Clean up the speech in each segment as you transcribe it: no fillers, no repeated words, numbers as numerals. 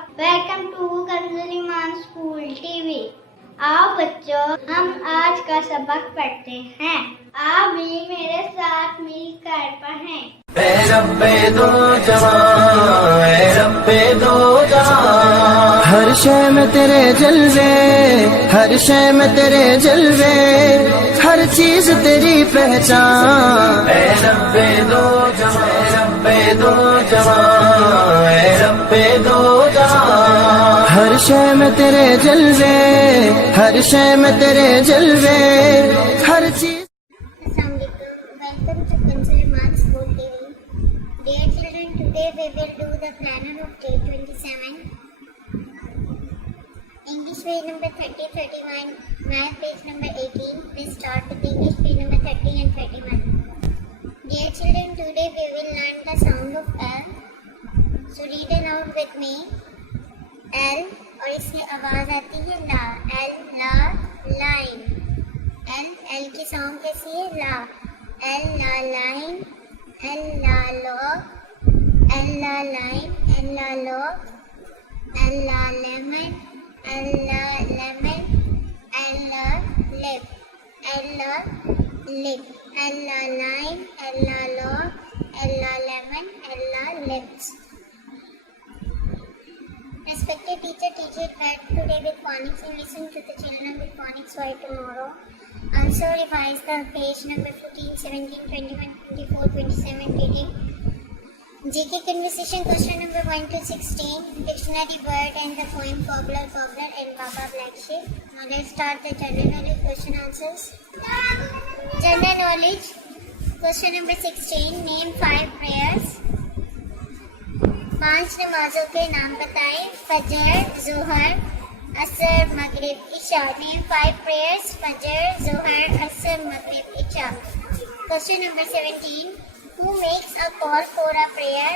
Welcome to Kanz Iman school TV. आओ बच्चों, हम आज का सबक पढ़ते हैं। आप भी मेरे साथ मिलकर पढ़ें। ऐ रब्बे दो जहां, ऐ रब्बे दो जहां, हर शय में तेरे जलवे, हर शय में तेरे जलवे, हर चीज तेरी पहचान। ऐ रब्बे दो जहां, ऐ रब्बे दो जहां, ऐ रब्बे दो जहां, हर शय में तेरे जलवे, हर शय में तेरे जलवे, हर चीज। Welcome to Kanz Iman School TV. Dear children, today we will do the planner of day 27. English page number 30, 31, Math page number 18. We start with English page number 30 and 31. Dear children, today we will learn the sound of L. So read aloud with me. L और इसकी आवाज आती है ला। L ला, line. L की sound कैसी है? ला। L La line, L La log, L La line, L La log, L La lemon, L La lemon, L La lip, L La lip, L La line, L La log, L La lemon, L La lips. Respected teacher, teach it back today with phonics and listen to the children with phonics by tomorrow. Also revise the page number 14, 17, 21, 24, 27 reading. GK conversation question number 1 to 16, dictionary word and the poem cobbler, cobbler and Baba Black Sheep. Now let's start the general knowledge question answers. General knowledge question number 16, name 5 prayers. 5 नमाजों के नाम बताएं। फजर, जोहर, असर, मगरिब, इशा। Name 5 prayers. फजर, जोहर, असर, मगरिब, इशा। Question number 17. Who makes a call for a prayer?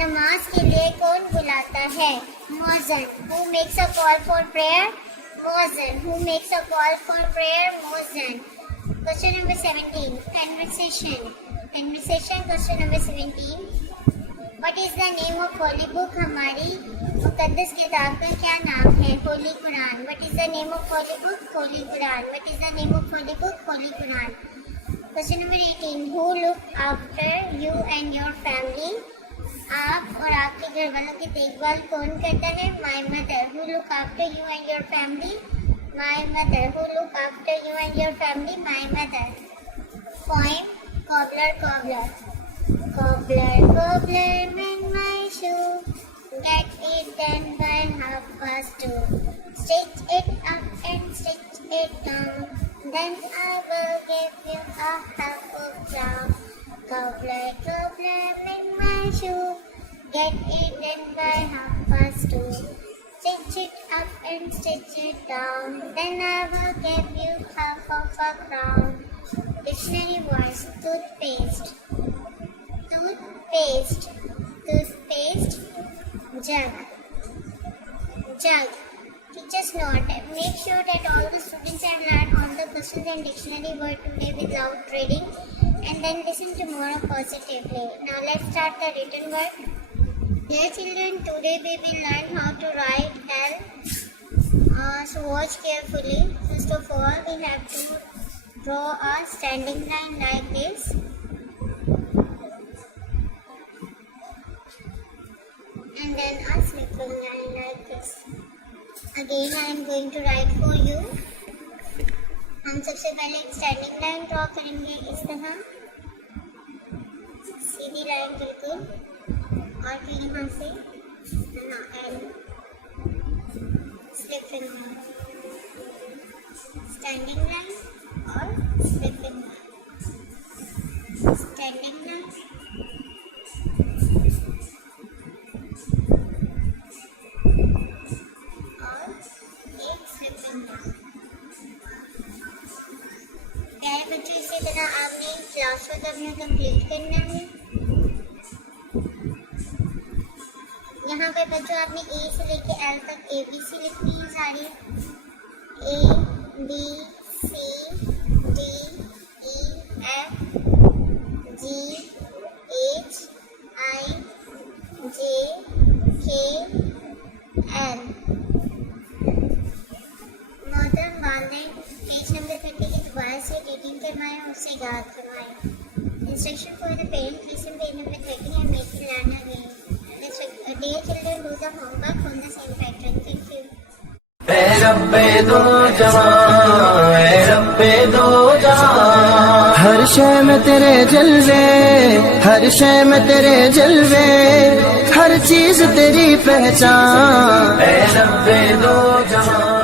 नमाज के लिए कौन बुलाता है? मुअज्जिन। Who makes a call for prayer? मुअज्जिन। Who makes a call for prayer? मुअज्जिन। Question number 17. Conversation. Question number 17. What is the name of holy book? हमारी मुकद्दस किताब का क्या नाम है? Holi Quran. What is the name of holy book? Holi Quran. What is the name of holy book? Holi Quran. Question number 18. Who look after you and your family? आप और आपके घर वालों की देखभाल कौन करता है? My mother. Who look after you and your family? My mother. Who look after you and your family? My mother. Poem cobbler, cobbler. Cobbler, cobbler, mend my shoe, get it done by 2:30. Stitch it up and stitch it down, then I will give you a half of crown. Cobbler, cobbler, mend my shoe, get it done by 2:30. Stitch it up and stitch it down, then I will give you half of a crown. Dictionary words: toothpaste, toothpaste, toothpaste, jug, jug. Teachers note: make sure that all the students have learned all the questions and dictionary word today with loud reading, and then listen tomorrow positively. Now let's start the written word. Dear children, today we will learn how to write L. So watch carefully. First of all, we have to draw a standing line like this. And then a slipping line like this. Again I am going to write for you. हम सबसे पहले एक standing line draw करेंगे इस तरह, सीधी line बिल्कुल, और फिर यहाँ से L, slipping line, standing line और स्लिपिंग लाइन, स्टैंडिंग लाइन इसी तरह आपने क्लास वर्क अपना कंप्लीट करना है। यहाँ पे बच्चों आपने ए से लेके एल तक ABC लिखनी है सारी, A B C D E F G H I J K याद करवाएं। Instruction for the parent. Listen to number 13 and make it learn again. Dear children, do the homework on the same pattern. Thank you. ए रब्बे दो जहां, ए रब्बे दो जहां, हर शय में तेरे जलवे, हर शय में तेरे जलवे, हर चीज तेरी पहचान। ए रब्बे दो जहां।